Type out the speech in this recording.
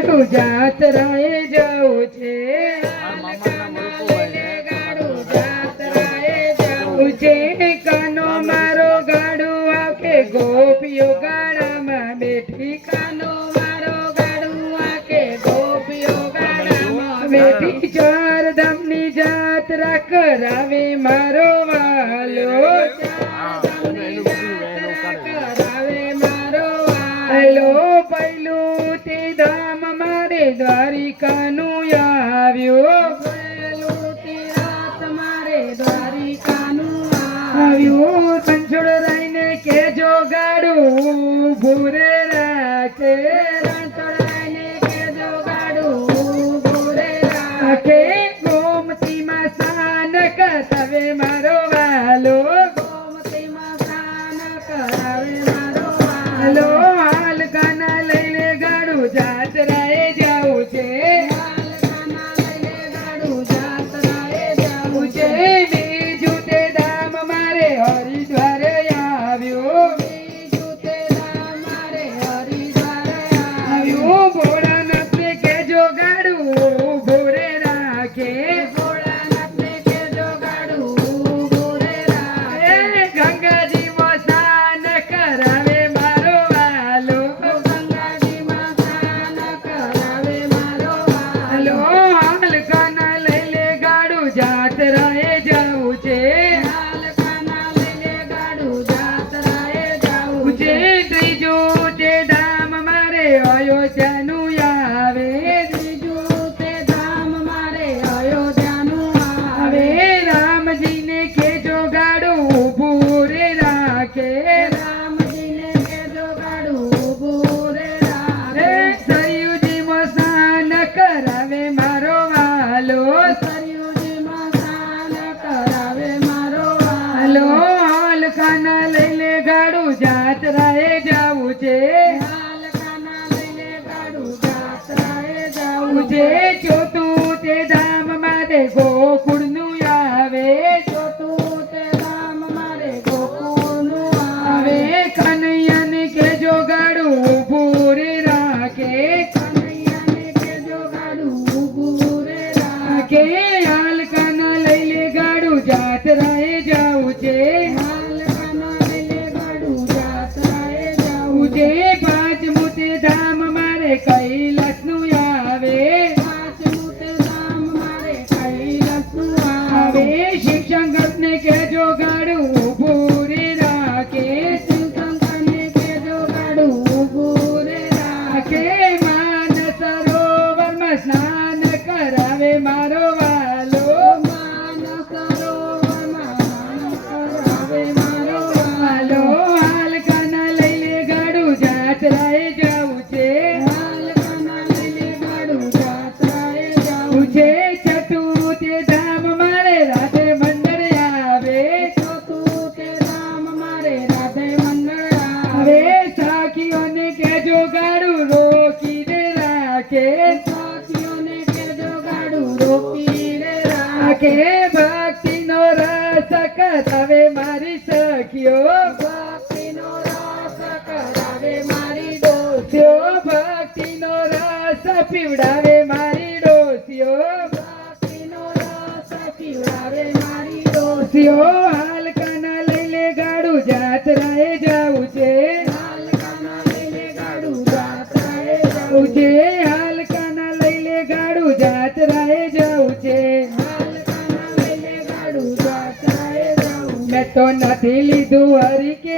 ગાડું જાત્રાએ જવું છે, હાલકાના લઈને ગાડું જાત્રાએ જવું છે, કાનો મારો ગાડું આકે ગોપીઓ ગાડામાં બેઠી, કાનો મારો ગાડું આકે ગોપીઓ ગાડામાં બેઠી, ચાર ધામની જાત્રા કરાવે મારો વાલો, હેલો પહેલું તે ધામ મારે દ્વારિકાનું આવ્યું, પહેલું તે રાત મારે દ્વારિકાનું આવ્યું, રણછોડ રહીને કેજો ગાડું ભૂરે રાખે, રણછોડ રહીને કેજો ગાડું ભૂરે રાખે, ગોમતીમાં સ્નાન કરાવે મારો વાલો, ગોમતીમાં સ્નાન કરાવે મારો વાલો, જાત્રાએ જવું છે, હાલકાના લઈને ગાડું જાત્રાએ જવું છે, બીજું તે ધામ મારે હરિદ્વારે આવ્યું, બીજું તે ધામ મારે હરિદ્વારે આવ્યું, ભોળાનાથને કેજો ગાડું ભોરે રાખે, ભોળાનાથને કેજો ગાડું ભોરે રાખે, ગંગાજીમાં સ્નાન કરાવે મારો વાલો, જાત્રાએ જવું છે, હાલકાના લઈને ગાડું જાત્રાએ જવું છે, ત્રીજું તે ધામ મારે અયોધ્યાનું આવે, ત્રીજું તે ધામ મારે અયોધ્યાનું આવે, રામજીને કેજો ગાડું ભૂરે રાખે, રામજીને કેજો ગાડું ભૂરે રાખે, સયુજીમાં સ્નાન કરાવે મારો વાલો, હાલકાના લઈને ગાડું જાત્રાએ જવું છે, હાલકાના લઈને ગાડું જાત્રાએ જવું છે, ચોથું તે ધામ મારે ગોકુળનું આવે, ચોથું તે ધામ મારે ગોકુળનું આવે, કનૈયાને કેજો ગાડું ભૂરે રાખે, કનૈયાને કેજો ગાડું ભૂરે રાખે, હાલકાના લઈને ગાડું જાત્રાએ જવું છે, પાંચમું તે ધામ મારે કૈલાસનું આવે, પાંચમું તે ધામ મારે કૈલાસનું આવે, શિવશંકરને કેજો ગાડું ભૂરે રાખે, શિવશંકરને કેજો ગાડું ભૂરે રાખે, માનસ સરોવરમાં સ્નાન કરાવે મારો વાલો, માનસ સરોવરમાં સ્નાન કરાવે મારો વાલો, જાત્રાએ જવું છે, હાલકાના લઈને ગાડું જાત્રાએ જવું છે, છઠ્ઠું તે ધામ મારે રાધે મંડળ આવે, ચોથું તે ધામ મારે રાધે મંડળ આવે, સાખીઓને કેજો ગાડું રોકીને રાખે, સાખીઓને કેજો ગાડું રોકીને રાખે, ભક્તિનો રસ કરાવે મારી સખીઓ, ભક્તિનો રસ કરાવે મારી ડોસીઓ, ભક્તિનો રસ પીવડાવે મારી ડોસીઓ, ભક્તિનો રસ પીવડાવે મારી ડોસીઓ, હાલકાના લઈને ગાડું જાત્રાએ જવું છે, હાલકાના લઈને ગાડું જાત્રાએ જવું છે, હાલકાના લઈને ગાડું જાત્રાએ જવું છે, હાલકાના લઈને ગાડું જાત્રાએ જવું, મેં તો નથી લીધું હરી કે